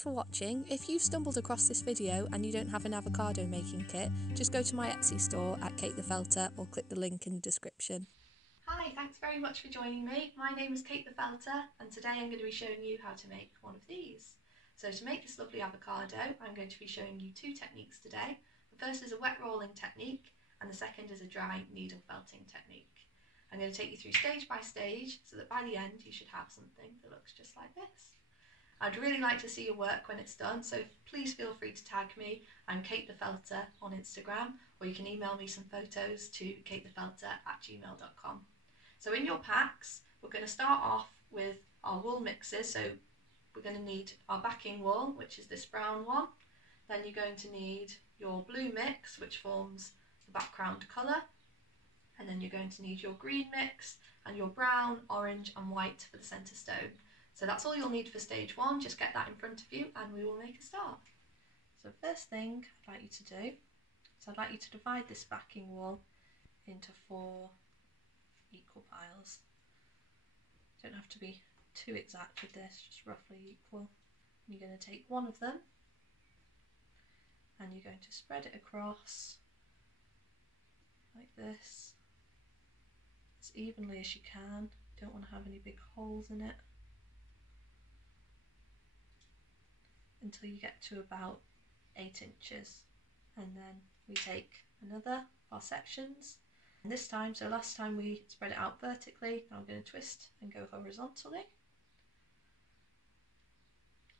Thanks for watching. If you've stumbled across this video and you don't have an avocado making kit, just go to my Etsy store at Kate the Felter or click the link in the description. Hi, thanks very much for joining me. My name is Kate the Felter and today I'm going to be showing you how to make one of these. So to make this lovely avocado, I'm going to be showing you two techniques today. The first is a wet rolling technique and the second is a dry needle felting technique. I'm going to take you through stage by stage so that by the end you should have something that looks just like this. I'd really like to see your work when it's done, so please feel free to tag me. I'm Kate the Felter on Instagram, or you can email me some photos to katethefelter@gmail.com. So in your packs, we're going to start off with our wool mixes. So we're going to need our backing wool, which is this brown one. Then you're going to need your blue mix, which forms the background colour. And then you're going to need your green mix and your brown, orange and white for the centre stone. So that's all you'll need for stage one. Just get that in front of you and we will make a start. So first thing I'd like you to do is I'd like you to divide this backing wool into 4 equal piles. Don't have to be too exact with this, just roughly equal. You're going to take one of them and you're going to spread it across like this as evenly as you can. Don't want to have any big holes in it until you get to about 8 inches, and then we take another of our sections. And this time, so last time we spread it out vertically, now I'm going to twist and go horizontally.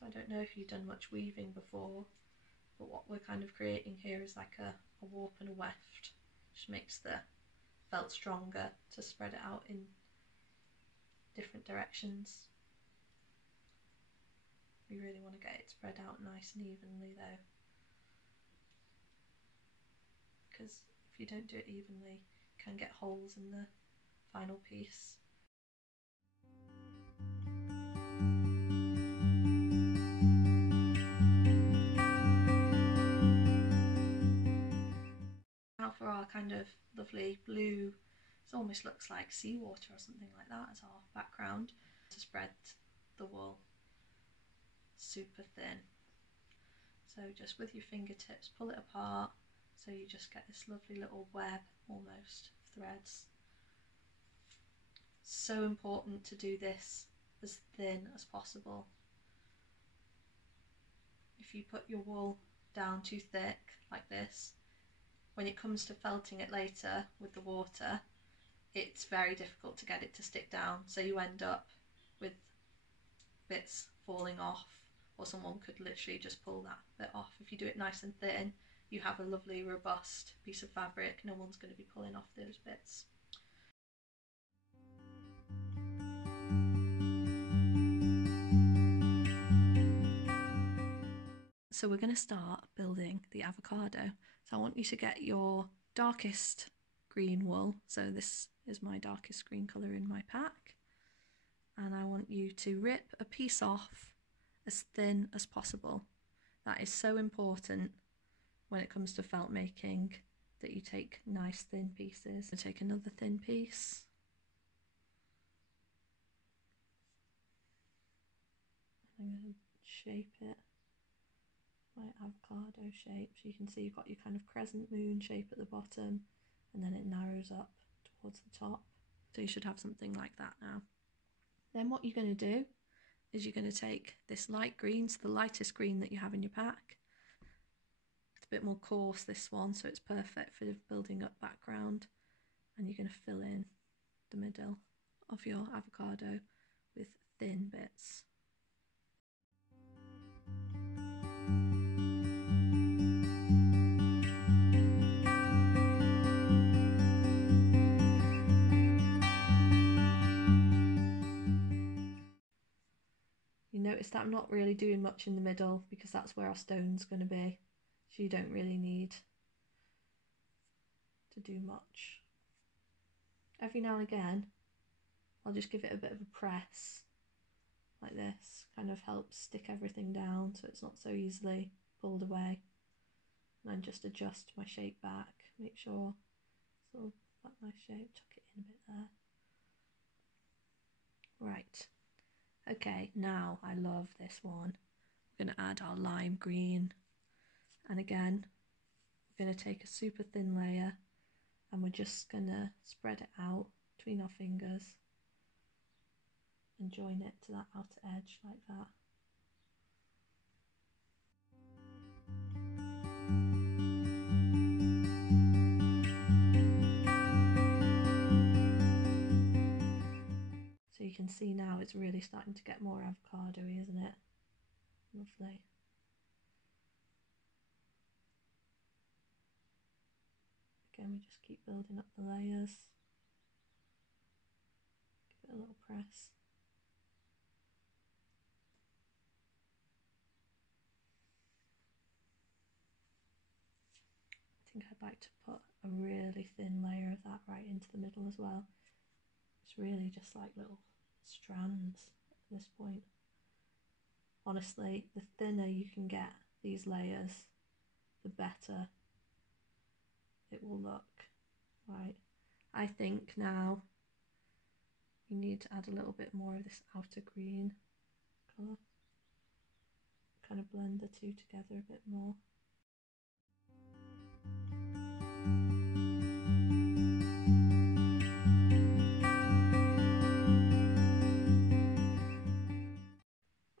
So I don't know if you've done much weaving before, but what we're kind of creating here is like a warp and a weft, which makes the felt stronger to spread it out in different directions. We really want to get it spread out nice and evenly though, because if you don't do it evenly, you can get holes in the final piece. Now for our kind of lovely blue, it almost looks like seawater or something like that as our background, to spread the wool super thin. So just with your fingertips pull it apart so you just get this lovely little web almost of threads. So important to do this as thin as possible. If you put your wool down too thick like this, when it comes to felting it later with the water, it's very difficult to get it to stick down, so you end up with bits falling off, or someone could literally just pull that bit off. If you do it nice and thin, you have a lovely robust piece of fabric, no one's going to be pulling off those bits. So we're going to start building the avocado. So I want you to get your darkest green wool, so this is my darkest green colour in my pack, and I want you to rip a piece off as thin as possible. That is so important when it comes to felt making, that you take nice thin pieces. So take another thin piece. I'm going to shape it like avocado shape, so you can see you've got your kind of crescent moon shape at the bottom and then it narrows up towards the top. So you should have something like that now. Then what you're going to do is you're going to take this light green, so the lightest green that you have in your pack. It's a bit more coarse, this one, so it's perfect for building up background, and you're going to fill in the middle of your avocado with thin bits. Notice that I'm not really doing much in the middle because that's where our stone's going to be, so you don't really need to do much. Every now and again I'll just give it a bit of a press like this, kind of helps stick everything down so it's not so easily pulled away, and then just adjust my shape back, make sure it's all that nice shape, tuck it in a bit there. Right. Okay, now I love this one. we're going to add our lime green, and again we're going to take a super thin layer and we're just going to spread it out between our fingers and join it to that outer edge like that. So you can see now it's really starting to get more avocado-y, isn't it? Lovely. Again, we just keep building up the layers. Give it a little press. I think I'd like to put a really thin layer of that right into the middle as well. It's really just like little strands at this point. Honestly, the thinner you can get these layers, the better it will look. Right, I think now we need to add a little bit more of this outer green colour. Kind of blend the two together a bit more.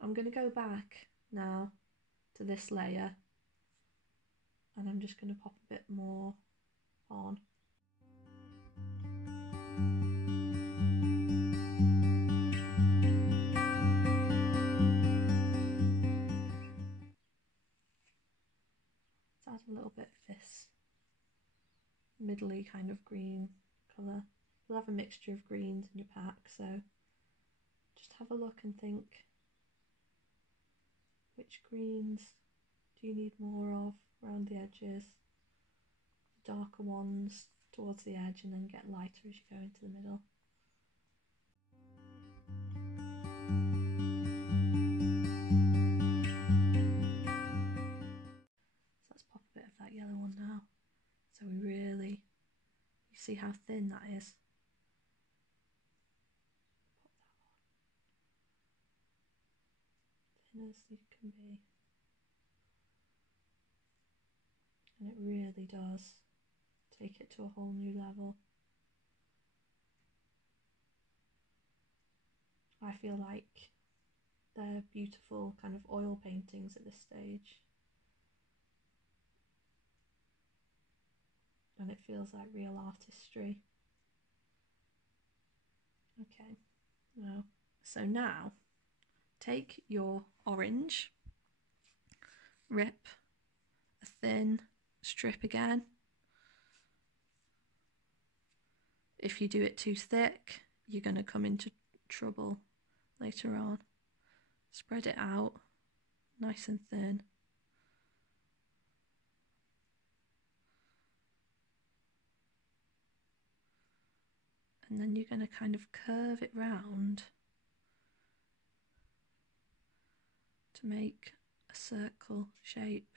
I'm going to go back now to this layer and I'm just going to pop a bit more on. Let's add a little bit of this middly kind of green colour. You'll have a mixture of greens in your pack, so just have a look and think, which greens do you need more of around the edges? The darker ones towards the edge, and then get lighter as you go into the middle. So let's pop a bit of that yellow on now. So we really, you see how thin that is? Pop that on. Thin as you can be. And it really does take it to a whole new level. I feel like they're beautiful kind of oil paintings at this stage. And it feels like real artistry. Okay, now take your orange, rip a thin strip again. If you do it too thick, you're going to come into trouble later on. Spread it out nice and thin. And then you're going to kind of curve it round to make a circle shape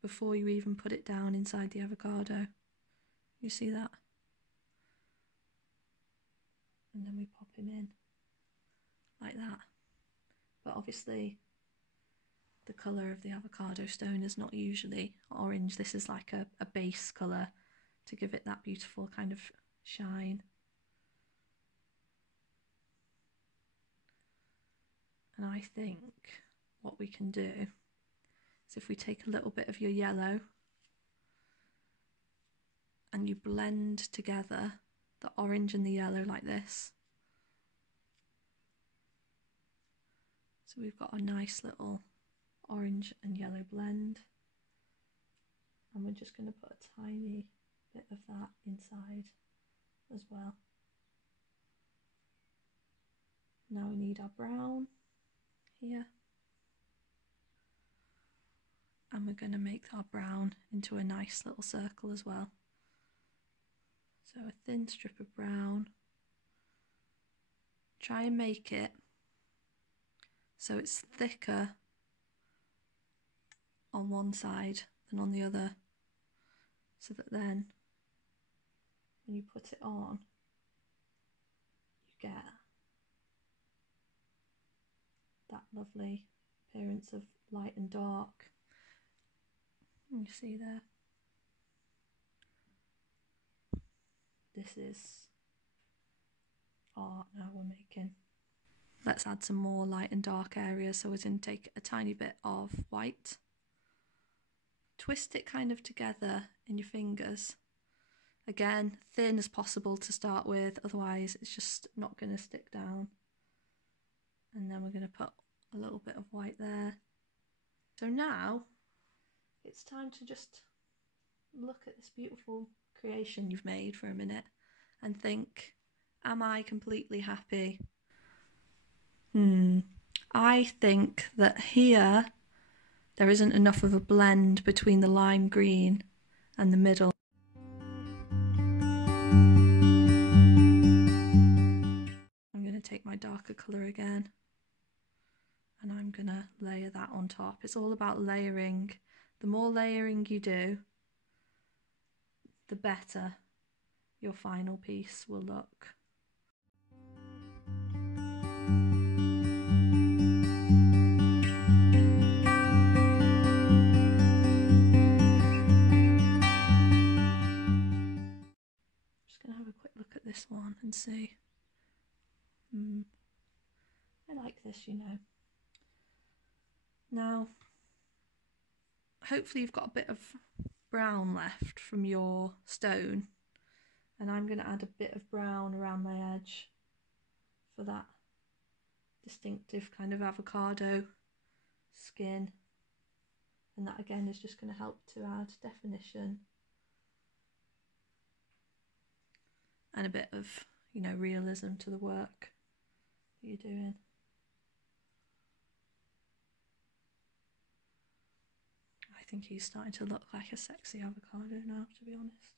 before you even put it down inside the avocado. You see that? And then we pop him in like that. But obviously the colour of the avocado stone is not usually orange. This is like a base colour to give it that beautiful kind of shine. And I think what we can do is if we take a little bit of your yellow and you blend together the orange and the yellow like this. So we've got a nice little orange and yellow blend. And we're just going to put a tiny bit of that inside as well. Now we need our brown here. And we're going to make our brown into a nice little circle as well. So a thin strip of brown. Try and make it so it's thicker on one side than on the other, so that then when you put it on, you get that lovely appearance of light and dark. You see there? This is art now we're making. Let's add some more light and dark areas. So we're going to take a tiny bit of white, twist it kind of together in your fingers. Again, thin as possible to start with, otherwise it's just not going to stick down. And then we're going to put a little bit of white there. So now it's time to just look at this beautiful creation you've made for a minute and think, am I completely happy? I think that here there isn't enough of a blend between the lime green and the middle. I'm going to take my darker colour again and I'm going to layer that on top. It's all about layering. The more layering you do, the better your final piece will look. Just going to have a quick look at this one and see. I like this, you know. Now, hopefully you've got a bit of brown left from your stone, and I'm going to add a bit of brown around my edge for that distinctive kind of avocado skin, and that again is just going to help to add definition and a bit of, you know, realism to the work that you're doing. I think he's starting to look like a sexy avocado now, to be honest.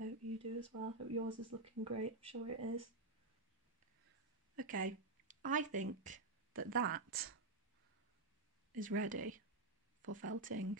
I hope you do as well. I hope yours is looking great. I'm sure it is. Okay, I think that that is ready for felting.